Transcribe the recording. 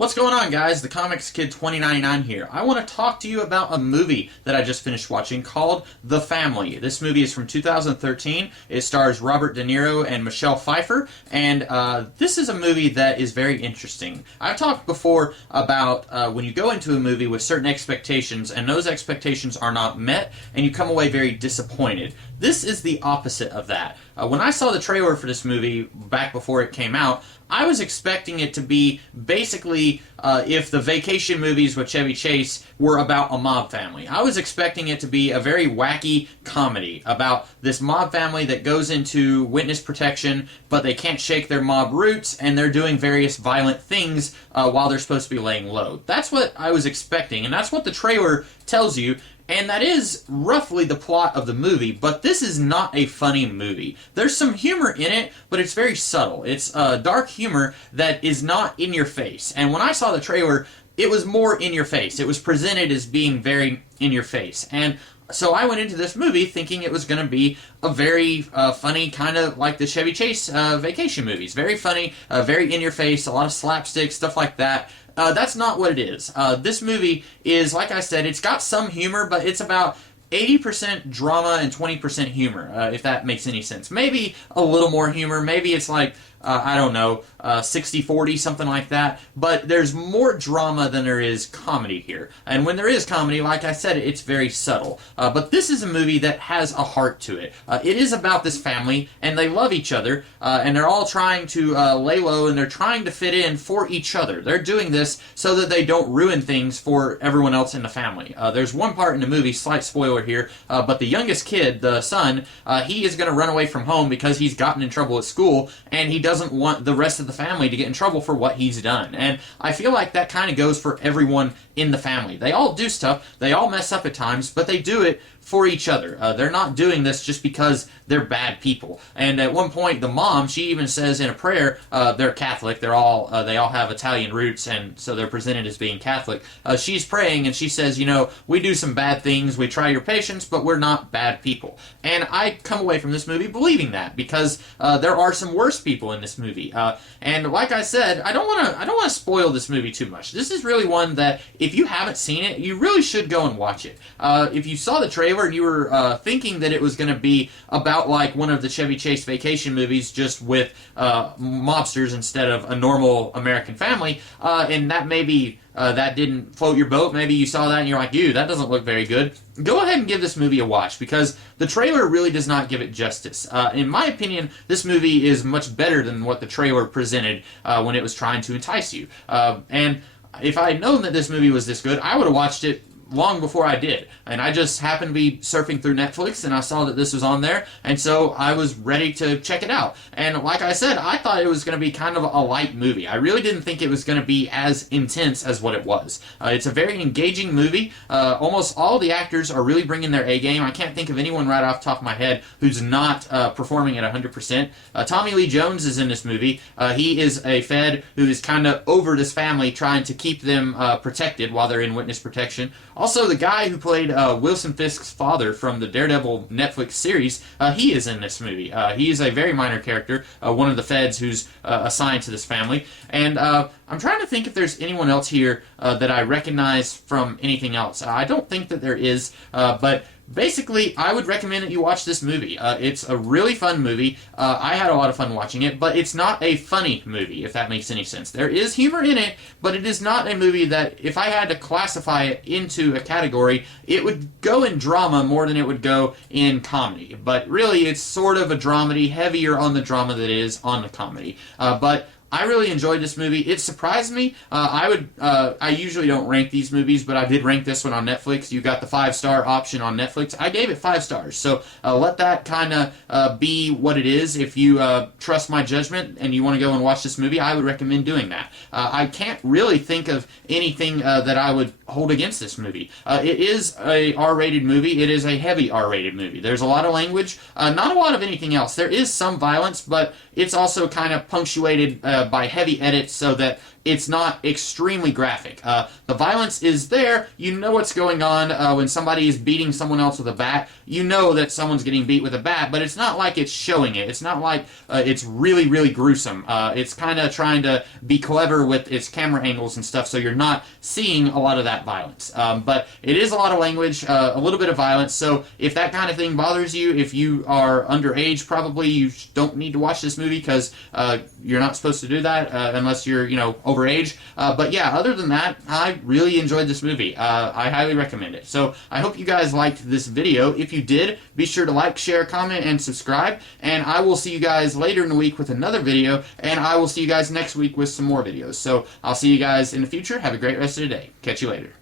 What's going on, guys? The Comics Kid 2099 here. I want to talk to you about a movie that I just finished watching called The Family. This movie is from 2013. It stars Robert De Niro and Michelle Pfeiffer, and this is a movie that is very interesting. I've talked before about when you go into a movie with certain expectations, and those expectations are not met, and you come away very disappointed. This is the opposite of that. When I saw the trailer for this movie back before it came out, I was expecting it to be basically if the vacation movies with Chevy Chase were about a mob family. I was expecting it to be a very wacky comedy about this mob family that goes into witness protection, but they can't shake their mob roots, and they're doing various violent things while they're supposed to be laying low. That's what I was expecting, and that's what the trailer tells you. And that is roughly the plot of the movie, but this is not a funny movie. There's some humor in it, but it's very subtle. It's dark humor that is not in your face. And when I saw the trailer, it was more in your face. It was presented as being very in your face. And so I went into this movie thinking it was going to be a very funny, kind of like the Chevy Chase vacation movies. Very funny, very in your face, a lot of slapstick, stuff like that. That's not what it is. This movie is, like I said, it's got some humor, but it's about 80% drama and 20% humor, if that makes any sense. Maybe a little more humor. Maybe it's like, I don't know, 60-40, something like that. But there's more drama than there is comedy here. And when there is comedy, like I said, it's very subtle. But this is a movie that has a heart to it. It is about this family, and they love each other, and they're all trying to lay low, and they're trying to fit in for each other. They're doing this so that they don't ruin things for everyone else in the family. There's one part in the movie, slight spoiler here, but the youngest kid, the son, he is going to run away from home because he's gotten in trouble at school, and he doesn't want the rest of the family to get in trouble for what he's done. And I feel like that kind of goes for everyone in the family. They all do stuff, they all mess up at times, but they do it for each other. They're not doing this just because they're bad people. And at one point, the mom, she even says in a prayer, they're Catholic, they all have Italian roots, and so they're presented as being Catholic. She's praying, and she says, you know, we do some bad things, we try your patience, but we're not bad people. And I come away from this movie believing that, because there are some worse people in this movie. And like I said, I don't want to spoil this movie too much. This is really one that, if you haven't seen it, you really should go and watch it. If you saw the trailer and you were thinking that it was going to be about like one of the Chevy Chase vacation movies, just with mobsters instead of a normal American family, and that maybe that didn't float your boat, maybe you saw that and you're like, ew, that doesn't look very good, go ahead and give this movie a watch, because the trailer really does not give it justice. In my opinion, this movie is much better than what the trailer presented when it was trying to entice you. And if I had known that this movie was this good, I would have watched it long before I did. And I just happened to be surfing through Netflix, and I saw that this was on there, and so I was ready to check it out. And like I said, I thought it was going to be kind of a light movie. I really didn't think it was going to be as intense as what it was. It's a very engaging movie. Almost all the actors are really bringing their A game. I can't think of anyone right off the top of my head who's not performing at 100%. Tommy Lee Jones is in this movie. He is a Fed who is kind of over this family, trying to keep them protected while they're in witness protection. Also, the guy who played Wilson Fisk's father from the Daredevil Netflix series, he is in this movie. He is a very minor character, one of the feds who's assigned to this family. And I'm trying to think if there's anyone else here that I recognize from anything else. I don't think that there is, but basically, I would recommend that you watch this movie. It's a really fun movie. I had a lot of fun watching it, but it's not a funny movie, if that makes any sense. There is humor in it, but it is not a movie that, if I had to classify it into a category, it would go in drama more than it would go in comedy. But really, it's sort of a dramedy, heavier on the drama than it is on the comedy. But I really enjoyed this movie. It surprised me. I usually don't rank these movies, but I did rank this one on Netflix. You got the 5-star option on Netflix. I gave it 5 stars. So let that kind of be what it is. If you trust my judgment and you want to go and watch this movie, I would recommend doing that. I can't really think of anything that I would hold against this movie. It is a R-rated movie. It is a heavy R-rated movie. There's a lot of language, not a lot of anything else. There is some violence, but it's also kind of punctuated by heavy edits so that it's not extremely graphic. The violence is there. You know what's going on when somebody is beating someone else with a bat. You know that someone's getting beat with a bat, but it's not like it's showing it. It's not like it's really, really gruesome. It's kind of trying to be clever with its camera angles and stuff, so you're not seeing a lot of that violence. But it is a lot of language, a little bit of violence, so if that kind of thing bothers you, if you are underage, probably you don't need to watch this movie because you're not supposed to do that unless you're, overage. But yeah, other than that, I really enjoyed this movie. I highly recommend it. So I hope you guys liked this video. If you did, be sure to like, share, comment, and subscribe. And I will see you guys later in the week with another video. And I will see you guys next week with some more videos. So I'll see you guys in the future. Have a great rest of the day. Catch you later.